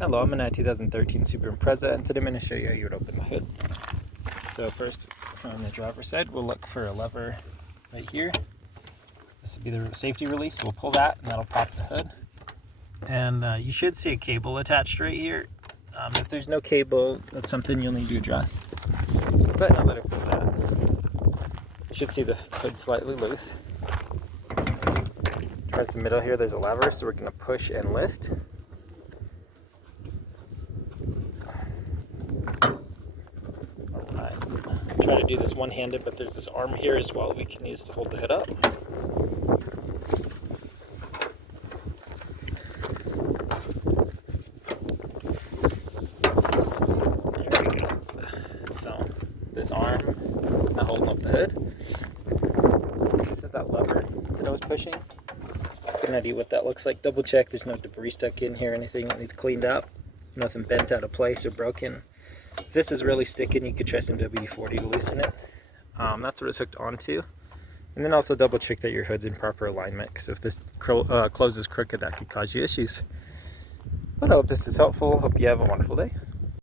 Hello, I'm in a 2013 Subaru Impreza, and today I'm going to show you how you would open the hood. So first, on the driver's side, we'll look for a lever right here. This will be the safety release, so we'll pull that and that'll pop the hood. And you should see a cable attached right here. If there's no cable, that's something you'll need to address. But I'll let it pull that. You should see the hood slightly loose. Towards the middle here, there's a lever, so we're going to push and lift. Try to do this one-handed, but there's this arm here as well we can use to hold the hood up. There we go. So this arm is now holding up the hood. This is that lever that I was pushing. Get an idea what that looks like. Double check there's no debris stuck in here, anything that needs cleaned up, nothing bent out of place or broken. If this is really sticking, you could try some WD-40 to loosen it. That's what it's hooked onto. And then also double check that your hood's in proper alignment, because if this closes crooked, that could cause you issues. But I hope this is helpful. Hope you have a wonderful day.